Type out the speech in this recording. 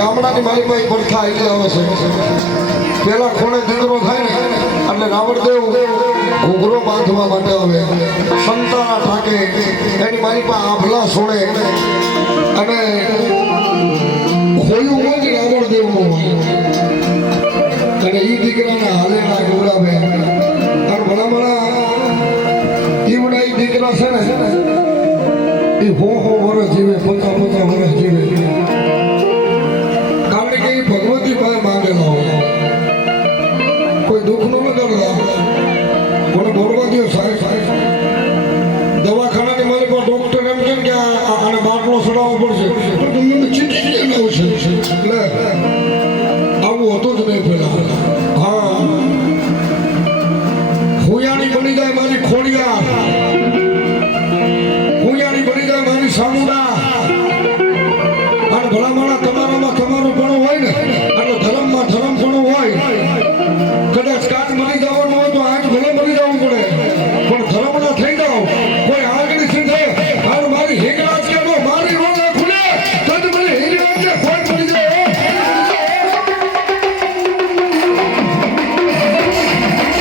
ગામડાની મારી પાસે પડખા આવી આવે છે પેલા ખૂણે દીકરો થાય ને એટલે રાવણદેવ ઘૂઘરો બાંધવા માટે આવે સંતાના ઠાકે એની મારી પાસે આભલા સોળે અને ખોયું હોય જ રાવણદેવનું હોય અને એ દીકરાને હાલે ના ગોળાવે અને ભલા ઈવડા એ દીકરા છે ને એ હો વર્ષ જીવે 50 વર્ષ જીવે ભગવતી પાસે માંગેલો કોઈ દુઃખ નો કરતા મને બોલવા દો સાહેબ દવાખાનાની મારી પાસે ડોક્ટર એમ કેમ કે આને બાટલો ચડાવવો પડશે પણ તમને ચીઠી કેમ આવશે એટલે આવું હતું જ નહીં પેલા હા હુયાણી બની જાય મારી ખોડિયા હુયાણી બની જાય મારી સામુડા અને ભલામણા તમે